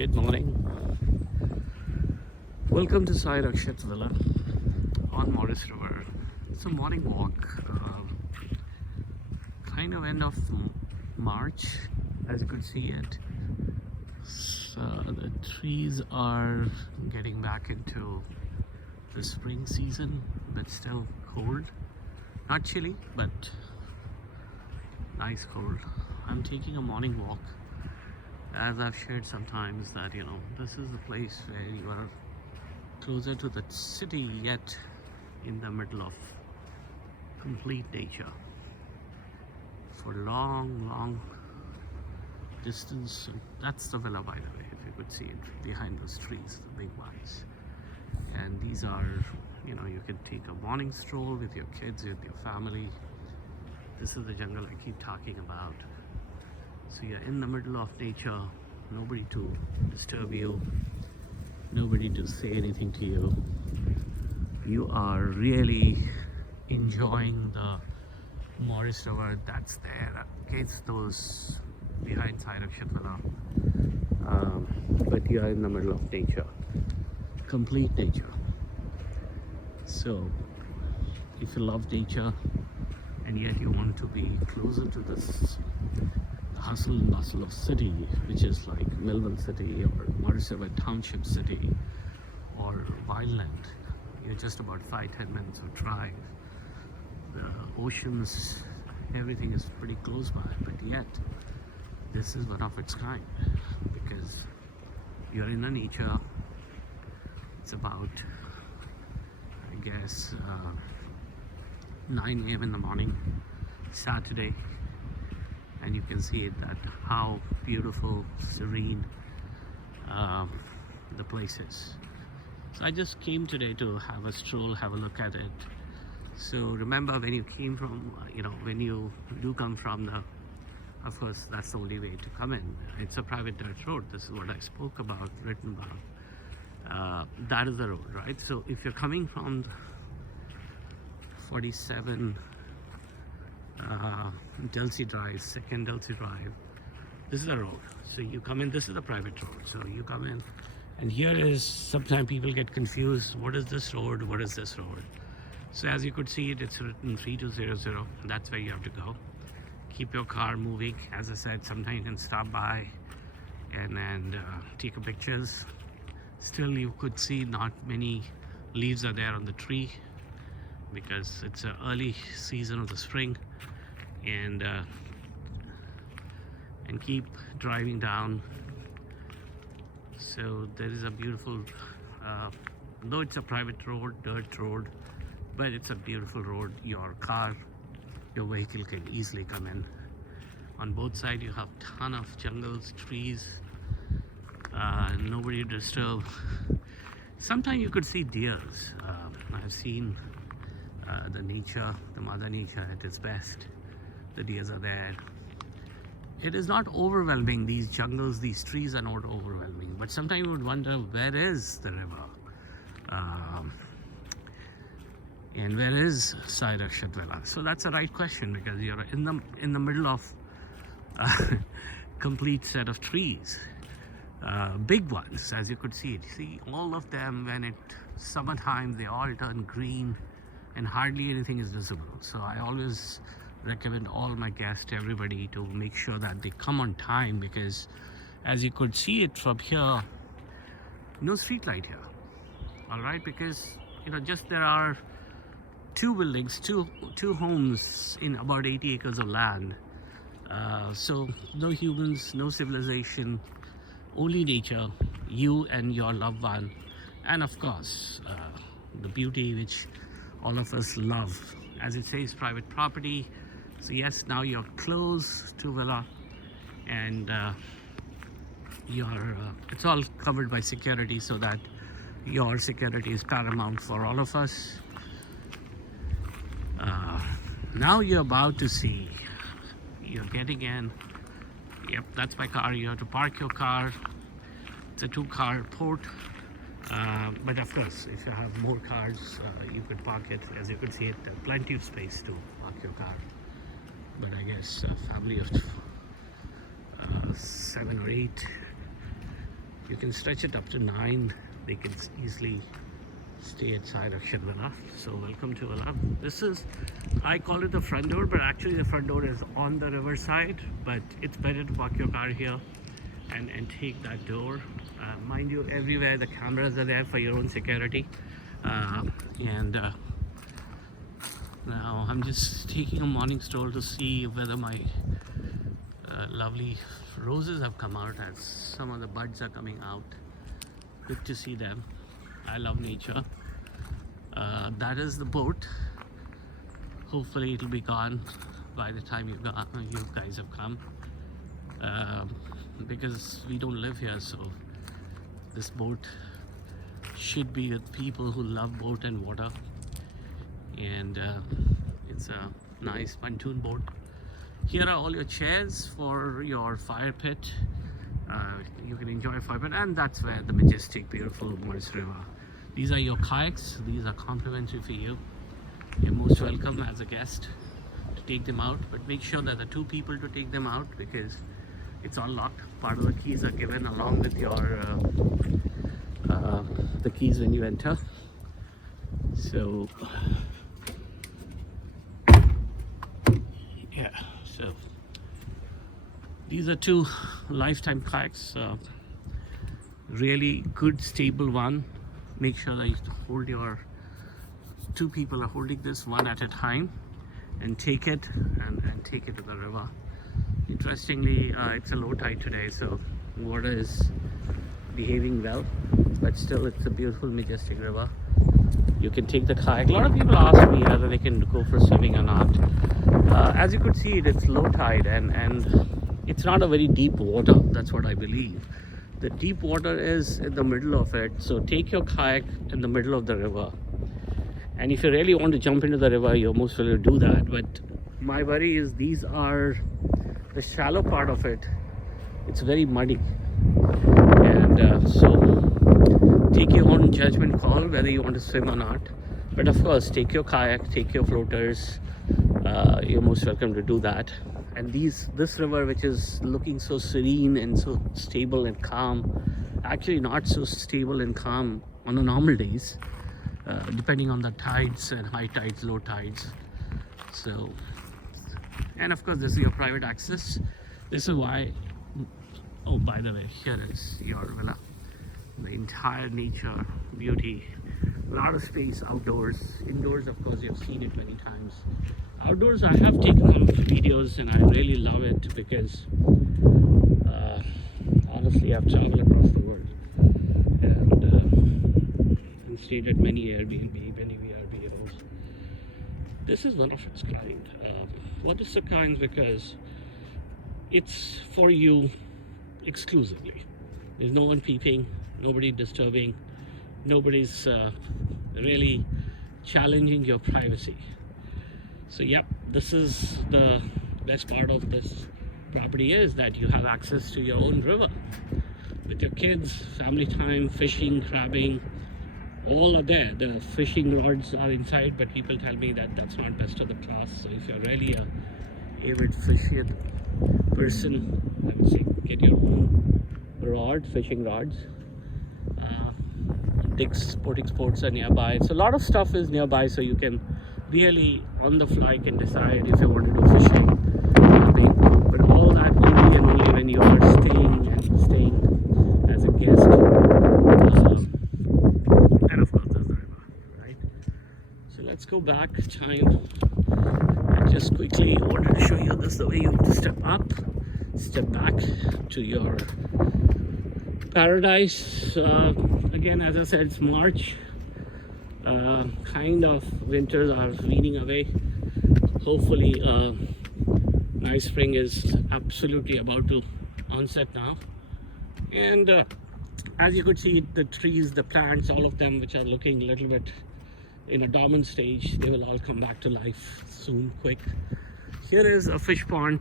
Good morning. Welcome to Sai Rakshit Villa on Maurice River. It's a morning walk, kind of end of March, as you could see it. So the trees are getting back into the spring season, but still cold. Not chilly, but nice cold. I'm taking a morning walk. As I've shared sometimes that, this is the place where you are closer to the city yet in the middle of complete nature for long distance. That's the villa, by the way, if you could see it behind those trees, the big ones. And these are, you can take a morning stroll with your kids, with your family. This is the jungle I keep talking about. So you're in the middle of nature, nobody to disturb you, nobody to say anything to you. You are really enjoying the Maurice River that's there against those behind Sai Rakshit Villa. But you are in the middle of nature, complete nature. So if you love nature and yet you want to be closer to this hustle and bustle of city, which is like Melbourne City or Maurice River Township City or Wildland, you're just about 5-10 minutes of drive. The oceans, everything is pretty close by, but yet this is one of its kind because you're in the nature. It's about, I guess, 9 a.m. in the morning, Saturday. And you can see it, that how beautiful, serene the place is. So I just came today to have a stroll, have a look at it. So remember, when you came from, when you do come from the, of course, that's the only way to come in. It's a private dirt road. This is what I spoke about, written about. That is the road, right? So if you're coming from 47 Delsey Drive, second Delsey Drive, this is the road. So you come in, this is the private road. So you come in, and here is, sometimes people get confused, what is this road, what is this road? So as you could see it, it's written 3200, that's where you have to go. Keep your car moving. As I said, sometimes you can stop by and take pictures. Still, you could see not many leaves are there on the tree because it's an early season of the spring. And keep driving down. So there is a beautiful, though it's a private road, dirt road, but it's a beautiful road. Your vehicle can easily come in. On both sides you have ton of jungles, trees, nobody to disturb. Sometimes you could see deers. I've seen the nature, the mother nature at its best. The deers are there. It is not overwhelming. These jungles, these trees are not overwhelming, but sometimes you would wonder, where is the river, and where is Sai Rakshit Villa? So that's the right question, because you're in the middle of a complete set of trees, big ones, as you could see it. See, all of them, when it summertime, they all turn green and hardly anything is visible. So I always recommend all my guests, everybody, to make sure that they come on time, because as you could see it from here, no street light here, all right, because just there are two buildings, two homes in about 80 acres of land. So no humans, no civilization, only nature, you and your loved one, and of course the beauty which all of us love. As it says, private property. So yes, now you're close to villa, and it's all covered by security, so that your security is paramount for all of us. Now you're about to see, you're getting in. Yep, that's my car. You have to park your car. It's a 2-car port. But of course, if you have more cars, you could park it. As you can see, it plenty of space to park your car. But I guess a family of 7 or 8 You can stretch it up to 9. They can easily stay at Sai Rakshit Villa. So welcome to Villa. This is, I call it the front door, but actually the front door is on the river side, but it's better to park your car here and take that door. Mind you, everywhere the cameras are there for your own security. Now I'm just taking a morning stroll to see whether my lovely roses have come out, as some of the buds are coming out. Good to see them. I love nature. That is the boat. Hopefully it'll be gone by the time you guys have come, because we don't live here, so this boat should be with people who love boat and water. And it's a nice pontoon boat. Here are all your chairs for your fire pit. You can enjoy a fire pit, and that's where the majestic, beautiful Maurice River. These are your kayaks. These are complimentary for you. You're most welcome as a guest to take them out, but make sure that there are 2 people to take them out, because it's all locked. Part of the keys are given along with your the keys when you enter. So yeah, so these are 2 lifetime kayaks. Really good, stable one. Make sure that you hold your 2 people are holding this one at a time, and take it and take it to the river. Interestingly, it's a low tide today, so water is behaving well, but still it's a beautiful, majestic river. You can take the kayak. A lot of people ask me whether they can go for swimming or not. As you could see, it's low tide, and it's not a very deep water. That's what I believe. The deep water is in the middle of it, so take your kayak in the middle of the river. And if you really want to jump into the river, you're most willing to do that. But my worry is these are the shallow part of it. It's very muddy, and so take your own judgment call whether you want to swim or not. But of course, take your kayak, take your floaters. You're most welcome to do that. And this river, which is looking so serene and so stable and calm, actually not so stable and calm on the normal days, depending on the tides and high tides, low tides. So, and of course, this is your private access. This is why, oh, by the way, here is your villa. The entire nature, beauty, a lot of space outdoors. Indoors, of course, you've seen it many times. Outdoors, I have taken a lot of videos, and I really love it because honestly, I've traveled across the world and stayed at many Airbnb, many VRBOs. This is one of its kind. What is the kind? Because it's for you exclusively. There's no one peeping, nobody disturbing, nobody's really challenging your privacy. So yep, this is the best part of this property, is that you have access to your own river with your kids, family time, fishing, crabbing, all are there. The fishing rods are inside, but people tell me that that's not best of the class. So if you're really a avid fisher person, I would say get your own rod, fishing rods. Dick's Sporting Sports are nearby, so a lot of stuff is nearby, so you can really on the fly can decide if you want to do fishing, nothing. But all that only and only when you are staying as a guest. And of course there's the river, right? So let's go back time and just quickly wanted to show you this, the way you have to step up, step back to your paradise. Again, as I said, it's March. Kind of winters are leaning away. Hopefully nice spring is absolutely about to onset now. And as you could see, the trees, the plants, all of them which are looking a little bit in a dormant stage, they will all come back to life soon, quick. Here is a fish pond.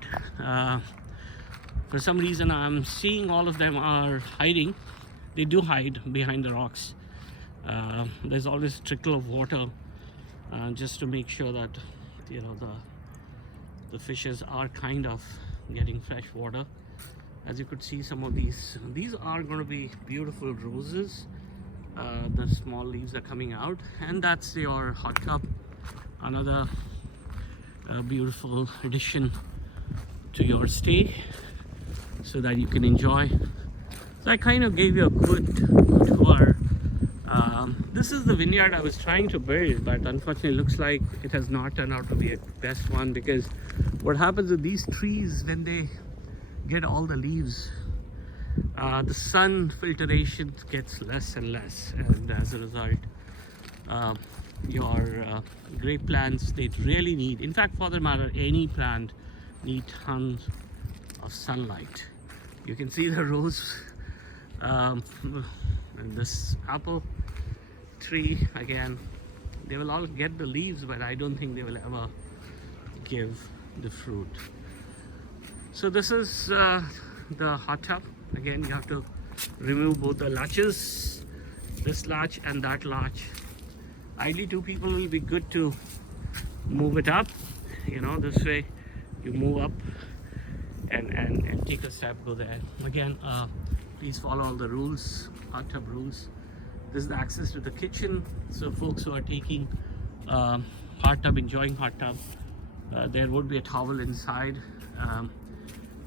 For some reason I'm seeing all of them are hiding. They do hide behind the rocks. There's always a trickle of water just to make sure that, you know, the fishes are kind of getting fresh water. As you could see, some of these are going to be beautiful roses. The small leaves are coming out, and that's your hot tub, another beautiful addition to your stay so that you can enjoy. So I kind of gave you a good tour. This is the vineyard I was trying to build, but unfortunately it looks like it has not turned out to be a best one, because what happens with these trees when they get all the leaves, the sun filtration gets less and less, and as a result your grape plants, they really need, in fact for the matter any plant, need tons of sunlight. You can see the rose and this apple tree again, they will all get the leaves, but I don't think they will ever give the fruit. So this is the hot tub. Again, you have to remove both the latches, this latch and that latch. Ideally 2 people will be good to move it up, you know, this way you move up and take a step, go there. Again, please follow all the rules, hot tub rules. This is the access to the kitchen, so folks who are taking hot tub, enjoying hot tub, there would be a towel inside.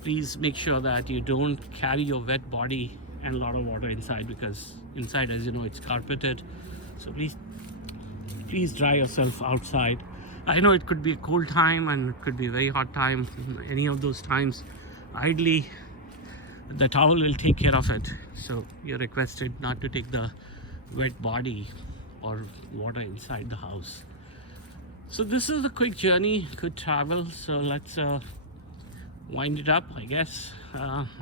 Please make sure that you don't carry your wet body and a lot of water inside, because inside, as you know, it's carpeted. So please dry yourself outside. I know it could be a cold time and it could be a very hot time. Any of those times, ideally the towel will take care of it. So you're requested not to take the wet body or water inside the house. So this is a quick journey, good travel. So let's wind it up, I guess.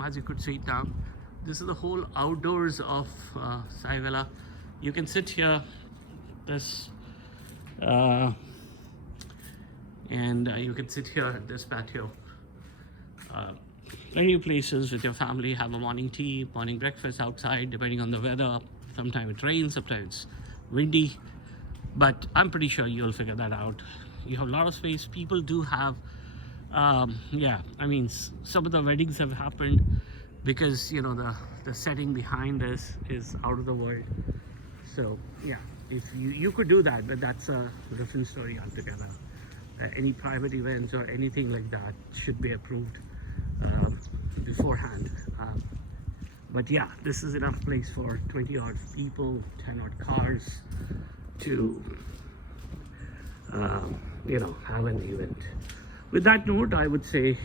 As you could see it now, this is the whole outdoors of Sai Villa. You can sit here, this and you can sit here at this patio. Plenty of places with your family, have a morning tea, morning breakfast outside, depending on the weather. Sometimes it rains, sometimes it's windy, but I'm pretty sure you'll figure that out. You have a lot of space. People do have yeah, I mean, some of the weddings have happened because, you know, the setting behind this is out of the world. So yeah, if you could do that, but that's a different story altogether. Any private events or anything like that should be approved beforehand. But yeah, this is enough place for 20 odd people, 10 odd cars to you know, have an event. With that note, I would say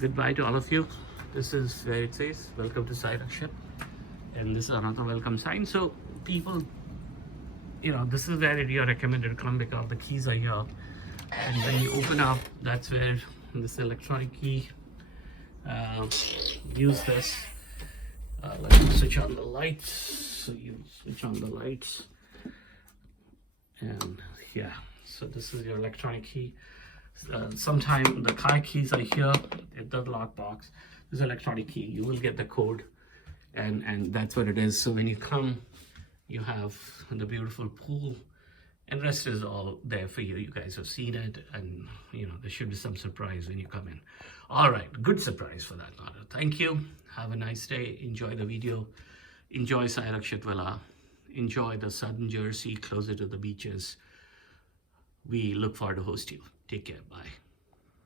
goodbye to all of you. This is where it says welcome to Sai Rakshit, and this is another welcome sign. So people, you know, this is where you're recommended to come because the keys are here, and when you open up, that's where this electronic key, use this. Let me switch on the lights. So you switch on the lights, and yeah, so this is your electronic key. Sometimes the car keys are here at the lock box. This is electronic key. You will get the code, and that's what it is. So when you come, you have the beautiful pool, and rest is all there for you. You guys have seen it, and you know there should be some surprise when you come in. All right, good surprise for that matter. Thank you. Have a nice day. Enjoy the video. Enjoy Sai Rakshit Villa. Enjoy the southern Jersey, closer to the beaches. We look forward to host you. Take care. Bye.